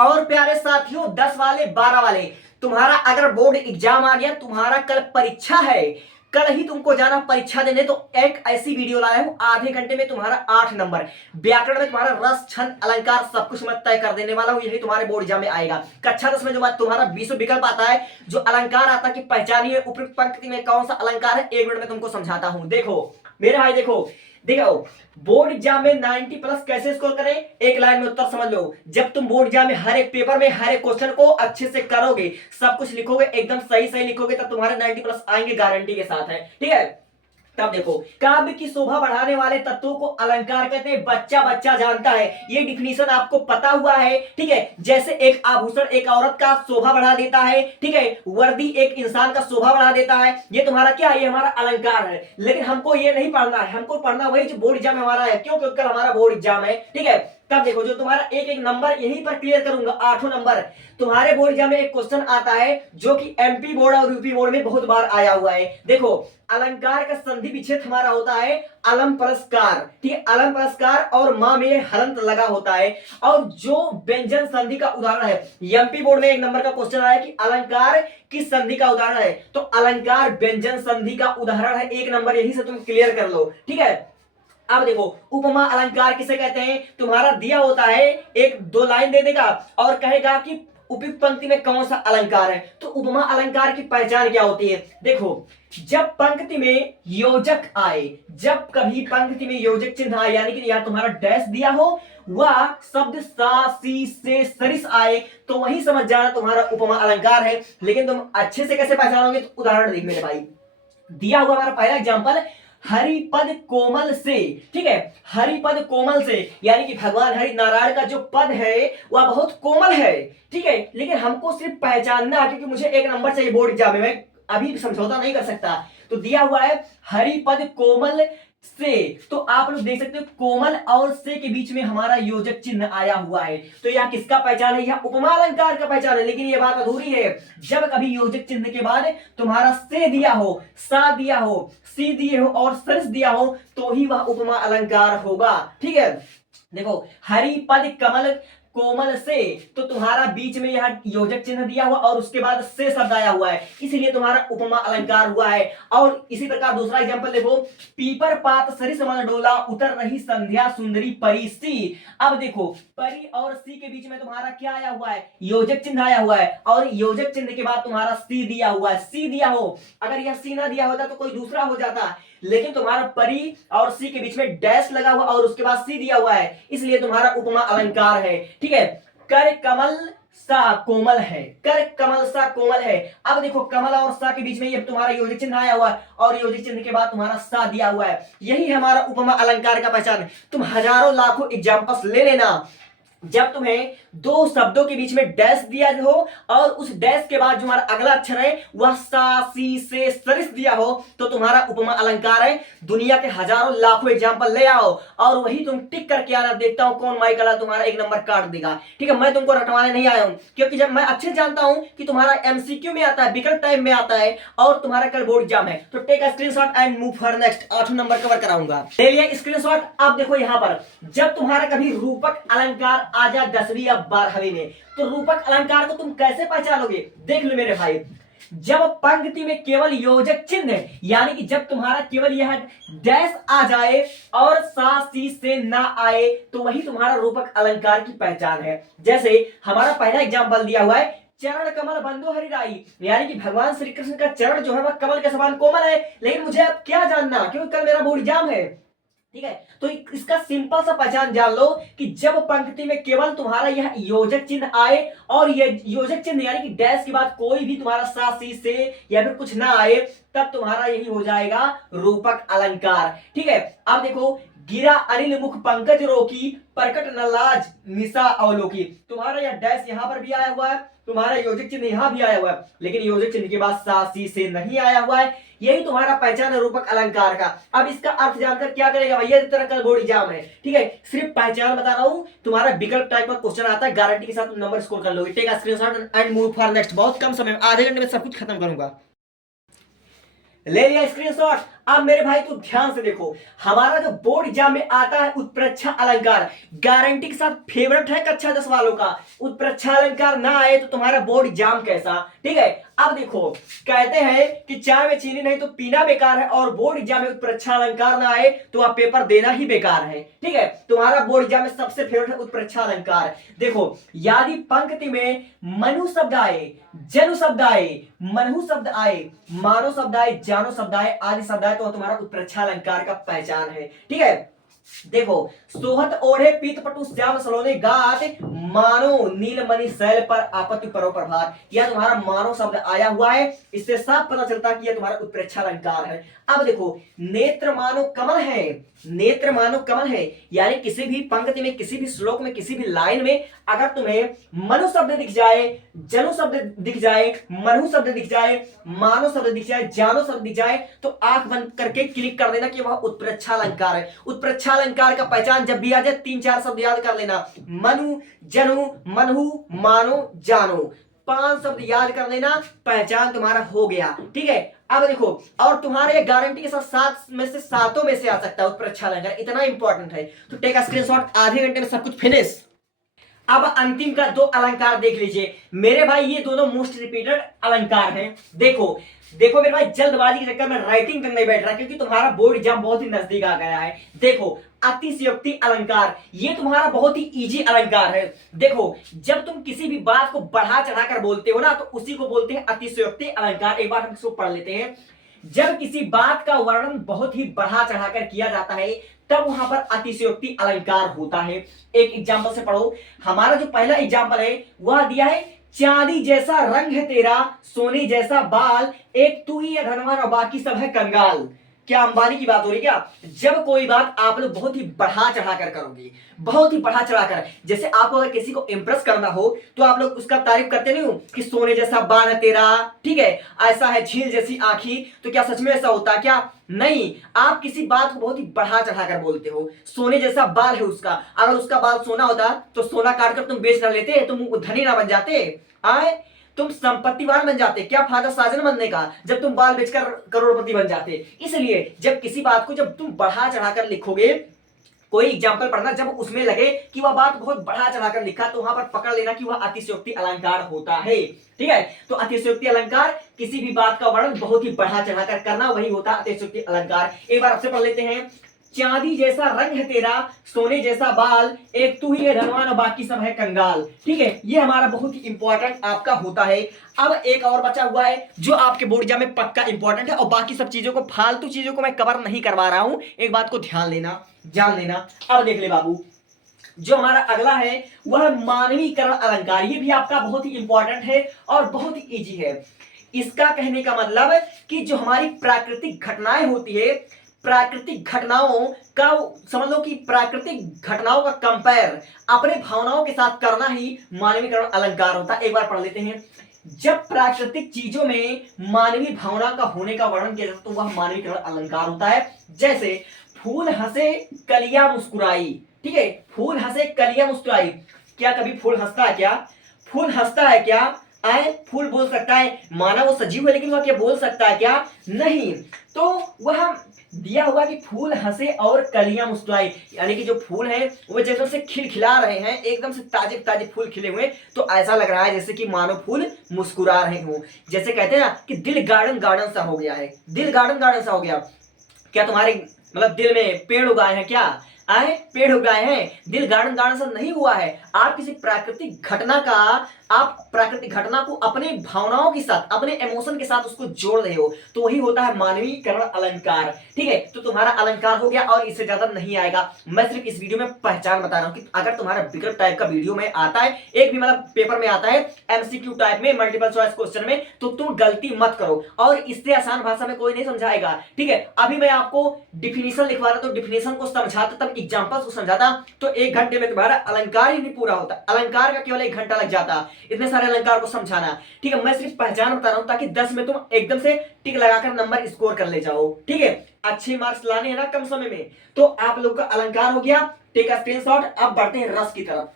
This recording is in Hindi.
और प्यारे साथियों 10 वाले 12 वाले, तुम्हारा अगर बोर्ड एग्जाम आ गया, तुम्हारा कल परीक्षा है, कल ही तुमको जाना परीक्षा देने, तो एक ऐसी वीडियो लाया हूं, आधे घंटे में तुम्हारा 8 नंबर व्याकरण में तुम्हारा रस छंद अलंकार सब कुछ मैं तय कर देने वाला हूं। यही तुम्हारे बोर्ड एग्जाम में आएगा। कक्षा 10 में जो बात तुम्हारा 20 विकल्प आता है, जो अलंकार आता है कि पहचानिए उपयुक्त पंक्ति में कौन सा अलंकार है, 1 मिनट में तुमको समझाता हूं। देखो मेरे भाई, देखो देखो बोर्ड एग्जाम में 90 प्लस कैसे स्कोर करें, एक लाइन में उत्तर समझ लो। जब तुम बोर्ड एग्जाम में हर एक पेपर में हर एक क्वेश्चन को अच्छे से करोगे, सब कुछ लिखोगे, एकदम सही सही लिखोगे, तब तुम्हारे 90 प्लस आएंगे, गारंटी के साथ है। ठीक है, तब देखो काव्य की शोभा बढ़ाने वाले तत्वों को अलंकार कहते हैं। बच्चा बच्चा जानता है, ये डिफिनीशन आपको पता हुआ है। ठीक है, जैसे एक आभूषण एक औरत का शोभा बढ़ा देता है, ठीक है, वर्दी एक इंसान का शोभा बढ़ा देता है। ये तुम्हारा क्या है, ये हमारा अलंकार है। लेकिन हमको ये नहीं पढ़ना है, हमको पढ़ना वही जो बोर्ड एग्जाम हमारा है। क्यों? क्योंकि कल हमारा बोर्ड एग्जाम है। ठीक है, तब देखो जो तुम्हारा एक एक नंबर यहीं पर क्लियर करूंगा, 8 नंबर। तुम्हारे बोर्ड एग्जाम में एक क्वेश्चन आता है जो कि एमपी बोर्ड और यूपी बोर्ड में बहुत बार आया हुआ है। देखो अलंकार का संधि विच्छेद हमारा होता है अलम पुरस्कार। ठीक है, अलम पुरस्कार और मां में हलंत लगा होता है। और जो व्यंजन संधि का उदाहरण है, एमपी बोर्ड में एक नंबर का क्वेश्चन आया कि अलंकार किस संधि का उदाहरण है, तो अलंकार व्यंजन संधि का उदाहरण है। 1 नंबर यही से तुम क्लियर कर लो। ठीक है, अब देखो उपमा अलंकार किसे कहते हैं, तुम्हारा दिया होता है, एक दो लाइन दे देगा और कहेगा कि उपयुक्त पंक्ति में कौन सा अलंकार है। तो उपमा अलंकार की पहचान क्या होती है, देखो जब पंक्ति में योजक आए, जब कभी पंक्ति में योजक चिन्ह आए, यानी कि यहां तुम्हारा डैश दिया हो, वह शब्द सा सी से सरिस आए, तो वही समझ जाना तुम्हारा उपमा अलंकार है। लेकिन तुम अच्छे से कैसे पहचानोगे, तो उदाहरण देख मेरे भाई, दिया हुआ हमारा पहला एग्जाम्पल हरिपद कोमल से। ठीक है, हरिपद कोमल से यानी कि भगवान हरि नारायण का जो पद है वह बहुत कोमल है। ठीक है, लेकिन हमको सिर्फ पहचानना, क्योंकि मुझे 1 नंबर चाहिए बोर्ड एग्जाम में, मैं अभी समझौता नहीं कर सकता। तो दिया हुआ है हरिपद कोमल से, तो आप लोग देख सकते हो कोमल और से के बीच में हमारा योजक चिन्ह आया हुआ है। तो यह किसका पहचान है, यह उपमा अलंकार का पहचान है। लेकिन यह बात अधूरी है, जब कभी योजक चिन्ह के बाद तुम्हारा से दिया हो, सा दिया हो, सी दिए हो और सरस दिया हो, तो ही वह उपमा अलंकार होगा। ठीक है, देखो हरिपद कमल कोमल से, तो तुम्हारा बीच में यह योजक चिन्ह दिया हुआ और उसके बाद से शब्द आया हुआ है, इसलिए तुम्हारा उपमा अलंकार हुआ है। और इसी प्रकार दूसरा एग्जांपल देखो, पीपर पात सरिस मन डोला उतर रही संध्या सुंदरी परी सी। अब देखो परी और सी के बीच में तुम्हारा क्या आया हुआ है, योजक चिन्ह आया हुआ है, और योजक चिन्ह के बाद तुम्हारा सी दिया हुआ है। सी दिया हो, अगर यह सी ना दिया होता तो कोई दूसरा हो जाता, लेकिन तुम्हारा परी और सी के बीच में डैश लगा हुआ और उसके बाद सी दिया हुआ है, इसलिए तुम्हारा उपमा अलंकार है। ठीक है, कर कमल सा कोमल है, कर कमल सा कोमल है। अब देखो कमल और सा के बीच में ये तुम्हारा योजक चिन्ह आया हुआ है और योजक चिन्ह के बाद तुम्हारा सा दिया हुआ है, यही हमारा उपमा अलंकार का पहचान है। तुम हजारों लाखों एग्जांपल्स ले लेना, जब तुम्हें दो शब्दों के बीच में डैश दिया हो और उस डैश के बाद जो हमारा अगला अक्षर है वह सा सी से सरिस दिया हो, तो तुम्हारा उपमा अलंकार है। दुनिया के हजारों लाखों एग्जांपल ले आओ और वही तुम टिक करके आना, देखता हूं कौन माई कला तुम्हारा 1 नंबर काट देगा। ठीक है, मैं तुमको रटवाने नहीं आया हूं, क्योंकि जब मैं अच्छे जानता हूं कि तुम्हारा एमसीक्यू में आता है, विकल्प टाइप में आता है और तुम्हारा कल बोर्ड एग्जाम है। तो take a screenshot and move for next. 8 number cover कराऊंगा, ले लिया स्क्रीनशॉट। अब देखो यहां पर जब तुम्हारा कभी रूपक अलंकार आ जाए 10वीं या 12वीं में, तो रूपक अलंकार को तुम कैसे पहचानोगे, देख लो मेरे भाई। जब पंक्ति में केवल योजक चिन्ह, यानी कि जब तुम्हारा केवल यह डैश आ जाए और सा सी से ना आए, तो वही तुम्हारा रूपक अलंकार की पहचान है। जैसे हमारा पहला एग्जांपल दिया हुआ है, चरण कमल बंधु हरिराई, यानी कि भगवान श्री कृष्ण का चरण जो है वह कमल के समान कोमल है। लेकिन मुझे अब क्या जानना, क्योंकि कल मेरा बोर्ड एग्जाम है। ठीक है, तो इसका सिंपल सा पहचान जान लो कि जब पंक्ति में केवल तुम्हारा यह योजक चिन्ह आए और ये योजक चिन्ह यानी कि डैश के बाद कोई भी तुम्हारा सा सी से या फिर कुछ ना आए, तब तुम्हारा यही हो जाएगा रूपक अलंकार। ठीक है, अब देखो गिरा अनिल मुख पंकज रोकी प्रकट नलाज निशा अवलोकी, तुम्हारा यह डैश यहां पर भी आया हुआ है, तुम्हारा योजक चिन्ह यहां भी आया हुआ है, लेकिन योजक चिन्ह के बाद सा सी से नहीं आया हुआ है। यही तुम्हारा पहचान है रूपक अलंकार का। अब इसका अर्थ जानकर क्या करेगा भैया, इस तरह का बोर्ड एग्जाम है। ठीक है, सिर्फ पहचान बता रहा हूं, तुम्हारा विकल्प टाइप का क्वेश्चन आता है, गारंटी के साथ तुम नंबर स्कोर कर लोगे। Take a screenshot and move for next. बहुत कम समय में, आधे घंटे में सब कुछ खत्म करूंगा। ले लिया स्क्रीनशॉट। अब मेरे भाई तो ध्यान से देखो, हमारा जो बोर्ड एग्जाम में आता है उत्प्रेक्षा अलंकार, गारंटी के साथ फेवरेट है कक्षा 10 वालों का। उत्प्रेक्षा अलंकार ना आए तो तुम्हारा बोर्ड एग्जाम कैसा, ठीक है। अब देखो, कहते हैं कि चाय में चीनी नहीं तो पीना बेकार है, और बोर्ड एग्जाम में उत्प्रेक्षा अलंकार ना आए तो आप पेपर देना ही बेकार है, ठीक है। तुम्हारा बोर्ड एग्जाम में सबसे फेवरेट है उत्प्रेक्षा अलंकार। देखो, यदि पंक्ति में मनु शब्द आए, जनु शब्द आए, मनहु शब्द आए, मानो शब्द आए, जानो शब्द आए, आदि शब्द आए, तो तुम्हारा उत्प्रेक्षा अलंकार का पहचान है, ठीक है। देखो, सोहत ओढ़े पीत पटु श्याम सलोने गात, मानो नीलमणि शैल पर आपत्ति परो प्रभात। यह तुम्हारा मानो शब्द आया हुआ है, इससे साफ पता चलता है कि यह तुम्हारा उत्प्रेक्षा अलंकार है। अब देखो, नेत्र मानो कमल है, नेत्र मानो कमल है, यानी किसी भी पंक्ति में, किसी भी श्लोक में, किसी भी लाइन में अगर तुम्हें मनु शब्द दिख जाए, जनु शब्द दिख जाए, मनहु शब्द दिख जाए, मानो शब्द दिख जाए, जानो शब्द दिख जाए, तो आंख बंद करके क्लिक कर देना कि वह उत्प्रेक्षा अलंकार है। उत्प्रेक्षा अलंकार का पहचान जब भी आ जाए 3-4 शब्द याद कर लेना, मनु, जनु, मनहु, मानो, जानो, 5 शब्द याद कर लेना, पहचान तुम्हारा हो गया, ठीक है। अब देखो, और तुम्हारे गारंटी के साथ 7 में से 7 में से आ सकता है उत्प्रेक्षा अलंकार, इतना इंपॉर्टेंट है। तो टेक अ स्क्रीनशॉट, आधे घंटे में सब कुछ फिनिश। अब अंतिम का 2 अलंकार देख लीजिए मेरे भाई, ये दोनों मोस्ट रिपीटेड अलंकार हैं। देखो देखो मेरे भाई, जल्दबाजी के चक्कर में राइटिंग करने बैठ रहा, क्योंकि तुम्हारा बोर्ड एग्जाम बहुत ही नजदीक आ गया है। देखो, अतिशयोक्ति अलंकार, ये तुम्हारा बहुत ही इजी अलंकार है। देखो, जब तुम किसी भी बात को बढ़ा चढ़ाकर बोलते हो ना, तो उसी को बोलते हैं अतिशयोक्ति अलंकार। एक बार हम इसको पढ़ लेते हैं। जब किसी बात का वर्णन बहुत ही बढ़ा चढ़ाकर किया जाता है, तब वहां पर अतिशयोक्ति अलंकार होता है। एक एग्जांपल से पढ़ो, हमारा जो पहला एग्जांपल है वह दिया है, चांदी जैसा रंग है तेरा, सोने जैसा बाल, एक तू ही है धनवान और बाकी सब है कंगाल। क्या अंबानी की बात हो रही क्या? जब कोई बात आप लोग बहुत ही बढ़ा चढ़ाकर करोगे, बहुत ही बढ़ा चढ़ाकर, जैसे आपको अगर किसी को इंप्रेस करना हो तो आप लोग उसका तारीफ करते नहीं हो कि सोने जैसा बाल है तेरा, ठीक है, ऐसा है झील जैसी आंखी, तो क्या सच में ऐसा होता है क्या? नहीं, आप किसी बात को बहुत ही बढ़ा चढ़ाकर बोलते हो। सोने जैसा बाल है उसका, अगर उसका बाल सोना होता तो सोना काटकर तुम बेच ना लेते, तुम धनी ना बन जाते, आए तुम संपत्तिवान बन जाते। क्या फायदा साजन बनने का जब तुम बाल बेचकर करोड़पति बन जाते। इसलिए जब किसी बात को जब तुम बढ़ा चढ़ाकर लिखोगे, कोई एग्जाम्पल पढ़ना, जब उसमें लगे कि वह बात बहुत बढ़ा चढ़ाकर लिखा, तो वहां पर पकड़ लेना कि वह अतिशयोक्ति अलंकार होता है, ठीक है। तो अतिशयोक्ति अलंकार, किसी भी बात का वर्णन बहुत ही बढ़ा चढ़ाकर करना, वही होता है अतिशयोक्ति अलंकार। एक बार आपसे पढ़ लेते हैं, चांदी जैसा रंग है तेरा, सोने जैसा बाल, एक तू ही है धनवान और बाकी सब है कंगाल, ठीक है। ये हमारा बहुत ही इंपॉर्टेंट आपका होता है। अब एक और बचा हुआ है जो आपके बोर्ड एग्जाम में पक्का इंपॉर्टेंट है, और बाकी सब चीजों को, फालतू चीजों को मैं कवर नहीं करवा रहा हूं, एक बात को ध्यान लेना, जान लेना। अब देख ले बाबू, जो हमारा अगला है वह मानवीकरण अलंकार। ये भी आपका बहुत ही इंपॉर्टेंट है और बहुत ही इजी है। इसका कहने का मतलब कि जो हमारी प्राकृतिक घटनाएं होती है, प्राकृतिक घटनाओं का, समझ लो कि प्राकृतिक घटनाओं का कंपेयर अपने भावनाओं के साथ करना ही मानवीकरण अलंकार होता है। एक बार पढ़ लेते हैं, जब प्राकृतिक चीजों में मानवीय भावना का होने का वर्णन किया जाता है तो वह मानवीकरण अलंकार होता है। जैसे फूल हंसे कलियां मुस्कुराई, ठीक है, फूल हंसे कलियां मुस्कुराई। क्या कभी फूल हंसता है क्या? फूल हंसता है क्या? आए, फूल बोल सकता है, माना वो सजीव है, लेकिन वह क्या बोल सकता है क्या? नहीं। तो वह दिया हुआ कि फूल हंसे और कलियां मुस्कुराई, यानी कि जो फूल हैं वो एकदम से खिलखिला रहे हैं, एकदम से ताजे ताजे फूल खिले हुए, तो ऐसा लग रहा है जैसे कि मानो फूल मुस्कुरा रहे हो। जैसे कहते हैं ना कि दिल गार्डन गार्डन सा हो गया है, दिल गार्डन गार्डन सा हो गया। क्या तुम्हारे मतलब दिल में पेड़ उगाए हैं क्या? आए, पेड़ उगाए हैं, दिल गार्डन गार्डन सा नहीं हुआ है। आप किसी प्राकृतिक घटना का, आप प्राकृतिक घटना को अपने भावनाओं के साथ, अपने इमोशन के साथ उसको जोड़ रहे हो, तो वही होता है मानवीकरण अलंकार, ठीक है। तो तुम्हारा अलंकार हो गया और इससे ज्यादा नहीं आएगा। मैं सिर्फ इस वीडियो में पहचान बता रहा हूं कि अगर तुम्हारा विकल्प टाइप का वीडियो में आता है, एक भी मतलब पेपर में आता है एमसीक्यू टाइप में, मल्टीपल चॉइस क्वेश्चन में, तो तुम गलती मत करो, और इससे आसान भाषा में कोई नहीं समझाएगा, ठीक है। अभी मैं आपको डिफिनीशन लिखवा रहा, तो डिफिनीशन को समझाता, तब एग्जांपल्स को समझाता, तो 1 घंटे में तुम्हारा अलंकार ही नहीं पूरा होता। अलंकार का केवल 1 घंटा लग जाता इतने सारे अलंकार को समझाना, ठीक है। मैं सिर्फ पहचान बता रहा हूं ताकि 10 में तुम एकदम से टिक लगाकर नंबर स्कोर कर ले जाओ, ठीक है। अच्छे मार्क्स लाने हैं ना कम समय में, तो आप लोग का अलंकार हो गया। Take a screenshot. अब बढ़ते हैं रस की तरफ।